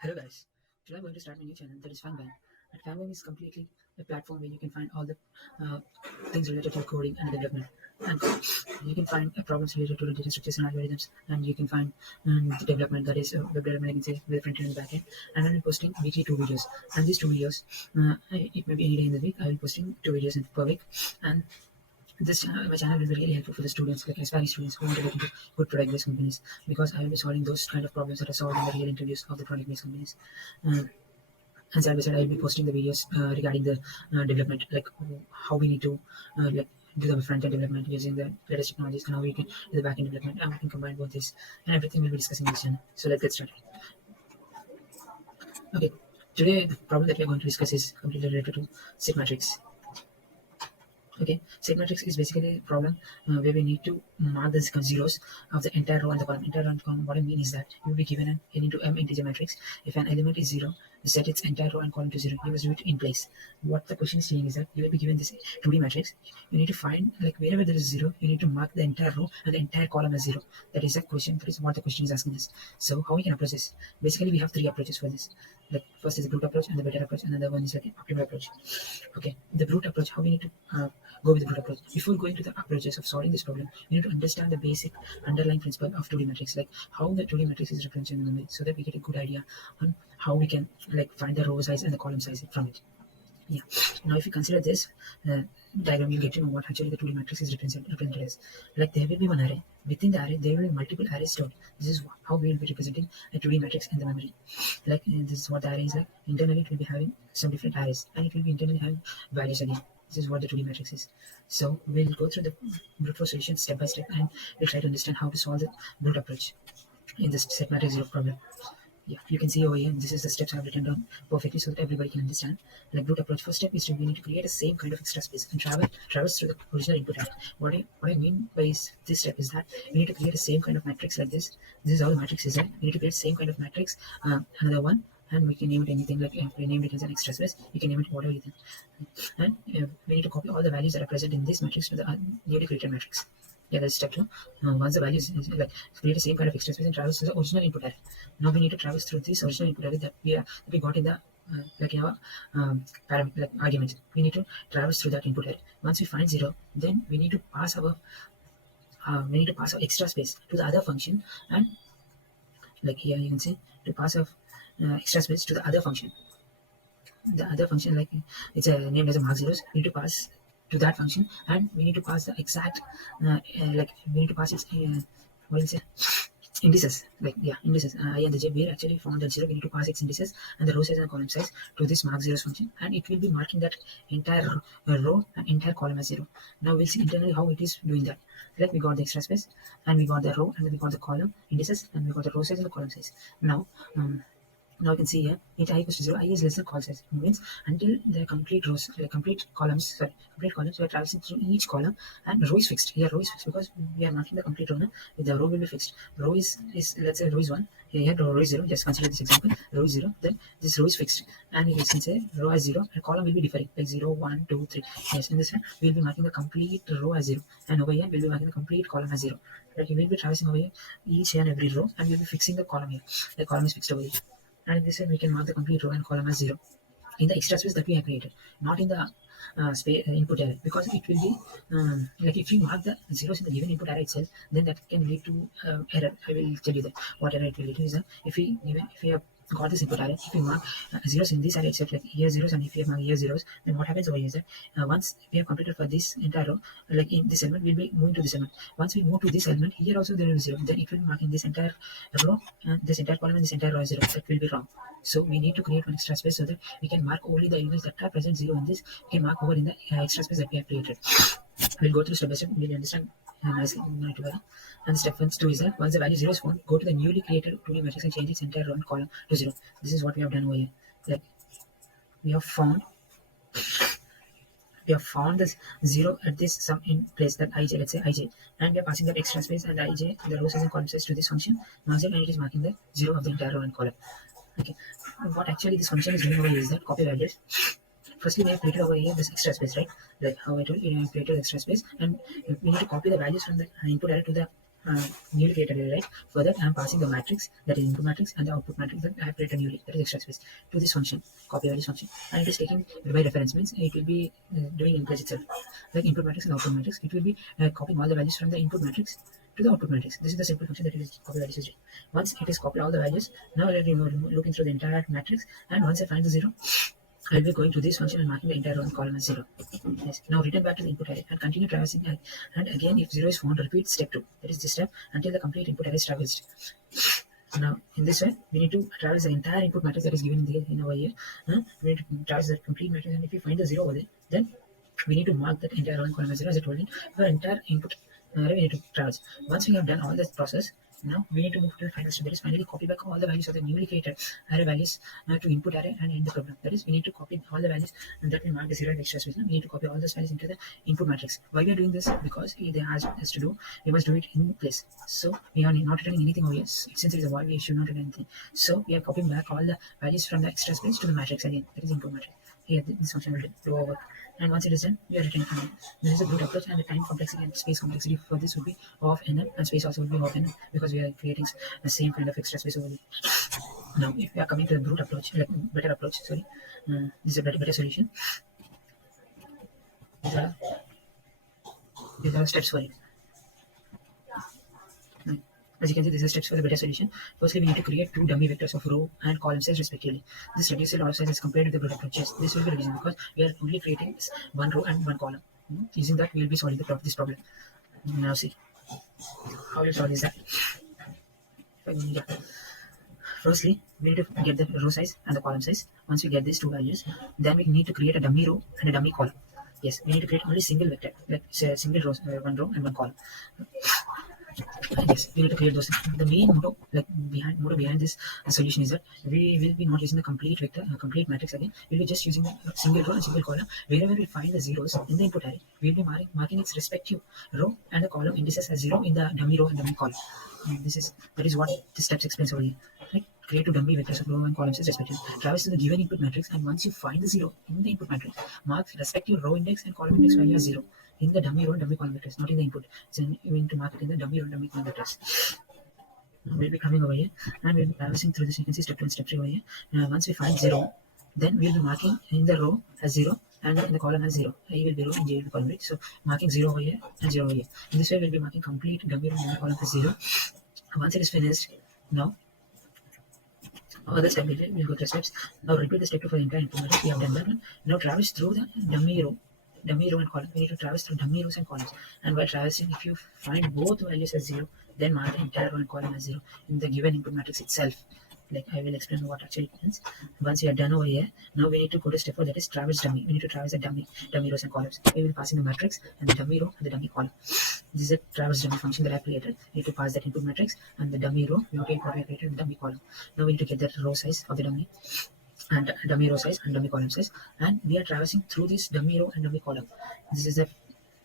Hello guys, today I'm going to start my new channel that is Fanbang. And Fanbang is completely a platform where you can find all the uh, things related to coding and development. And you can find problems related to the data structures and algorithms, and you can find the development that is web development, I can say, with front end and back end. And I'll be posting weekly 2 videos. And these 2 videos, it may be any day in the week. I will be posting 2 videos per week. And this my channel will be really helpful for the students, like aspiring students who want to get into good product-based companies, because I will be solving those kind of problems that are solved in the real interviews of the product-based companies. Uh, and side by side, I will be posting the videos regarding the development, like how we need to like do the front end development using the latest technologies, and how we can do the back end development, and we can combine both this, and everything we'll be discussing in this channel. So let's get started. Okay, today the problem that we are going to discuss is completely related to set matrix. Okay, set matrix is basically a problem where we need to mark the zeros of the entire row and the column. Entire row and column, what I mean is that you will be given an n into m integer matrix. If an element is zero, you set its entire row and column to zero. You must do it in place. What the question is saying is that you will be given this 2D matrix. You need to find, like, wherever there is zero, you need to mark the entire row and the entire column as zero. That is the question. That is what the question is asking us. So how we can approach this? Basically, we have three approaches for this. Like, first is the brute approach, and the better approach, and another one is like an optimal approach. Okay, the brute approach, how we need to go with the brute approach. Before going to the approaches of solving this problem, we need to understand the basic underlying principle of 2D matrix, like how the 2D matrix is represented in memory, so that we get a good idea on how we can like find the row size and the column size from it. Yeah. Now, if you consider this diagram, you get to know what actually the 2D matrix is represented as. Like, there will be one array. Within the array, there will be multiple arrays stored. This is how we will be representing a 2D matrix in the memory. Like, this is what the array is like. Internally, it will be having some different arrays, and it will be internally having values again. This is what the 2D matrix is. So we'll go through the brute force solution step by step, and we'll try to understand how to solve the brute approach in this set matrix zero problem. Yeah, you can see over here, this is the steps I've written down perfectly so that everybody can understand. Like, brute approach, first step is we need to create a same kind of extra space and traverse through the original input array. What I mean by this step is that we need to create a same kind of matrix like this. This is how the matrix is like. We need to create same kind of matrix, another one, and we can name it anything. Like, if we name it as an extra space, you can name it whatever you think. And we need to copy all the values that are present in this matrix to the newly created matrix. Yeah, that's step two. Once the value is like, create the same kind of extra space and traverse to the original input array. Now we need to traverse through this original input array that we got in the like in our parameter, like argument. We need to traverse through that input array. Once we find zero, then we need to pass our extra space to the other function, and like here you can see, to pass our extra space to the other function. The other function, like, it's named as a mark zeros. We need to pass to that function, and we need to pass the exact like, we need to pass its what is it, indices, like, yeah, indices, I and the j. We actually found that zero. We need to pass its indices and the row size and the column size to this mark zeros function, and it will be marking that entire row and entire column as zero. Now we'll see internally how it is doing that. Like, we got the extra space, and we got the row, and we got the column indices, and we got the row size and the column size. Now you can see here, int I equals to 0, I is less than col size. It means until the complete rows, complete columns, we are traversing through each column, and row is fixed. Here, row is fixed because we are marking the complete row. Now, the row will be fixed. Row is let's say row is 1. Here, row is 0. Just consider this example. Row is 0. Then this row is fixed. And you can say row as 0, and column will be differing, like 0, 1, 2, 3. Yes, in this one, we will be marking the complete row as 0. And over here, we'll be marking the complete column as 0. Like, you will be traversing over here each and every row, and we'll be fixing the column here. The column is fixed over here. And in this way, we can mark the complete row and column as 0 in the extra space that we have created, not in the space input array, because it will be like, if we mark the zeros in the given input array itself, then that can lead to error. I will tell you that what error it will lead to is that if we have got this input array, if we mark zeros in this array itself, like here zeros, and if we have marked here zeros, then what happens over here is that once we have completed for this entire row, like in this element, we'll be moving to this element. Once we move to this element, here also there is 0, then it will be marking this entire row and this entire column and this entire row as 0. That will be wrong. So we need to create one extra space so that we can mark only the elements that are present 0 in this. We can mark over in the extra space that we have created. We'll go through step by step. We'll understand nicely. Not worry. And step 2 is that once the value 0 is found, go to the newly created 2D matrix and change its entire row and column to 0. This is what we have done over here. Like, we have found this 0 at this sum in place, that ij, let's say ij, and we are passing that extra space and ij, the row size and column size, to this function mark 0, and it is marking the 0 of the entire row and column. Okay, what actually this function is doing over here is that copy values. Firstly, we have created over here this extra space, right? Like how I told you, we have created extra space, and we need to copy the values from the input array to the newly created array, right? Further, I am passing the matrix, that is input matrix, and the output matrix that I have created newly, that is extra space, to this function, copy values function, and it is taking by reference, means it will be doing in place itself, like input matrix and output matrix. It will be copying all the values from the input matrix to the output matrix. This is the simple function that is copy values is doing. Once it is copied all the values, now let me looking through the entire matrix, and once I find the zero, I'll be going to this function and marking the entire row and column as 0. Yes. Now return back to the input array and continue traversing array. And again, if 0 is found, repeat step 2. That is this step until the complete input array is traversed. Now, in this way, we need to traverse the entire input matrix that is given in over here. We need to traverse the complete matrix, and if we find the 0 over there, then we need to mark that entire row and column as 0 as I told you. For entire input array, we need to traverse. Once we have done all this process, now we need to move to the final step. That is finally copy back all the values of the newly created array values to input array and end the program. That is, we need to copy all the values and that we mark the 0 and extra space. We need to copy all those values into the input matrix. Why we are doing this? Because it has to do, we must do it in place. So we are not returning anything over here. Since it is a void, we should not return anything. So we are copying back all the values from the extra space to the matrix again. That is input matrix. Here, this function will do our work. And once it is done, we are returning from it. This is a good approach, and the time complexity and space complexity for this would be of nm, and space also would be of nm, because we are creating the same kind of extra space over there. Now, if we are coming to the brute approach, like better approach, sorry, this is a better solution. These are steps for it. As you can see, these are steps for the better solution. Firstly, we need to create two dummy vectors of row and column size respectively. This reduces the order size as compared to the brute approaches. This will be reducing because we are only creating one row and one column. Using that, we will be solving this problem. Now see how we solve this. Firstly, we need to get the row size and the column size. Once we get these two values, then we need to create a dummy row and a dummy column. Yes, we need to create only single vector, like say single row, one row and one column. Yes, we need to create those. The main motto, behind this solution is that we will be not using the complete vector, complete matrix again. We'll be just using the single row and single column. Wherever we find the zeros in the input array, we'll be marking its respective row and the column indices as 0 in the dummy row and dummy column. And that is what this steps explains over here. Right? Create two dummy vectors of row and columns respectively. Traverse to the given input matrix, and once you find the 0 in the input matrix, mark respective row index and column index value as 0 in the dummy row and dummy column vectors, not in the input. So you need to mark it in the dummy row and dummy column vectors. We'll be coming over here and we'll be traversing through this. You can see step 2 and step 3 over here. Once we find 0, then we'll be marking in the row as 0 and in the column as 0. A will be row and J will be column, right? So marking 0 over here and 0 over here. In this way, we'll be marking complete dummy row and dummy column as 0. Once it is finished, now other step we'll go through steps. Now repeat the step 2 for the entire input matrix. We have done that one. Now traverse through the dummy row and column. We need to traverse through dummy rows and columns. And while traversing, if you find both values as 0, then mark the entire row and column as 0 in the given input matrix itself. Like I will explain what actually it means. Once we are done over here, now we need to go to step 4, that is traverse dummy. We need to traverse the dummy rows and columns. We will be passing the matrix and the dummy row and the dummy column. This is a traverse dummy function that I created. We need to pass that input matrix and the dummy row. We have created the dummy column. Now we need to get the row size of the dummy and dummy row size and dummy column size, and we are traversing through this dummy row and dummy column. This is the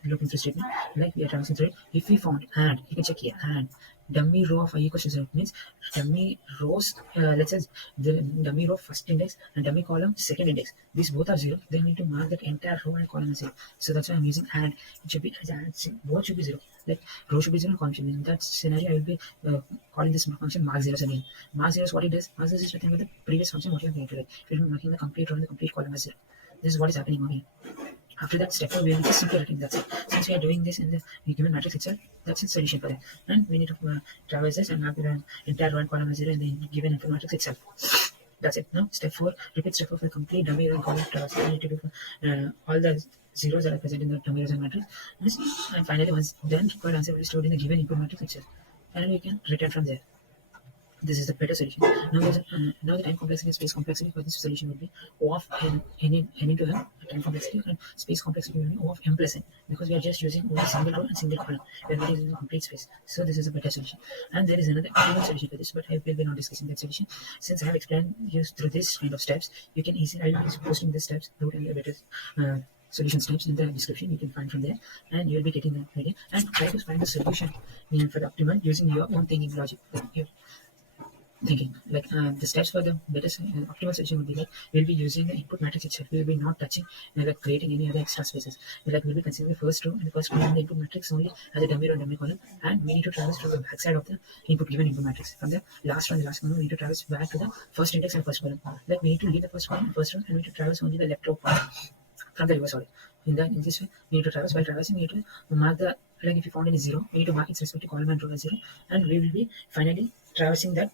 looking through statement, like we are traversing through it. If we found, and you can check here, and dummy row of I equals to 0 means dummy rows, let's say the dummy row first index and dummy column second index, these both are 0, then we need to mark that entire row and column as 0. So that's why I'm using and. It should be both should be 0, like row should be 0 and column should be 0. In that scenario, I will be calling this function mark zeros again. Mark zeros, what it does, mark zeros is nothing but the previous function what you have created. We'll be marking the complete row and the complete column as 0. This is what is happening over here. After that step 4, we will just simply writing, that's it. Since we are doing this in the given matrix itself, that's the solution for that. And we need to traverse this and map the entire row and column as 0 in the given input matrix itself. That's it. Now step 4, repeat step 4 for the complete dummy row and column traverse. We need to do for all the zeros that are present in the dummy rows and matrix. And finally, once done, required answer will be stored in the given input matrix itself. And we can return from there. This is the better solution. Now the time complexity and space complexity for this solution will be O of n into m. Time complexity and space complexity will be O of m plus n, because we are just using only single row and single column. We are not using complete space. So this is a better solution. And there is another optimal solution for this, but I will be not discussing that solution. Since I have explained you through this kind of steps, you can easily, I will be posting the steps through and the better solution steps in the description. You can find from there, and you will be getting the idea. And try to find the solution for the optimal using your own thinking logic. thinking. Like the steps for the better optimal solution would be like we'll be using the input matrix itself. We'll be not touching like creating any other extra spaces. Like we'll be considering the first row and the first column in the input matrix only as a dummy row and dummy column, and we need to traverse to the back side of the given input matrix. From the last row and the last column, we need to traverse back to the first index and first column. Like we need to leave the first column, first row, and we need to traverse only the left row part from the reverse order. In this way, we need to traverse. While traversing, we need to mark the, like if you found any zero, we need to mark its respective column and row as zero, and we will be finally traversing that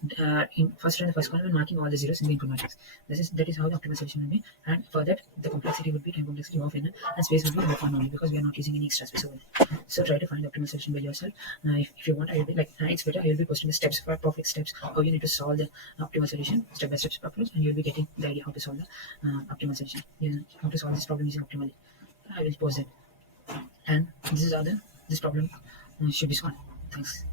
in first row and the first column and marking all the zeros in the input matrix. That is how the optimal solution will be. And for that, the complexity would be time complexity of n, and space will be of one only because we are not using any extra space over there. So try to find the optimal solution by yourself. If you want, I will be like it's better. I will be posting the steps for perfect steps how you need to solve the optimal solution step by step approach, and you will be getting the idea how to solve the optimal solution. Yeah, how to solve this problem using optimally. I will post it. And this is how this problem should be solved. Thanks.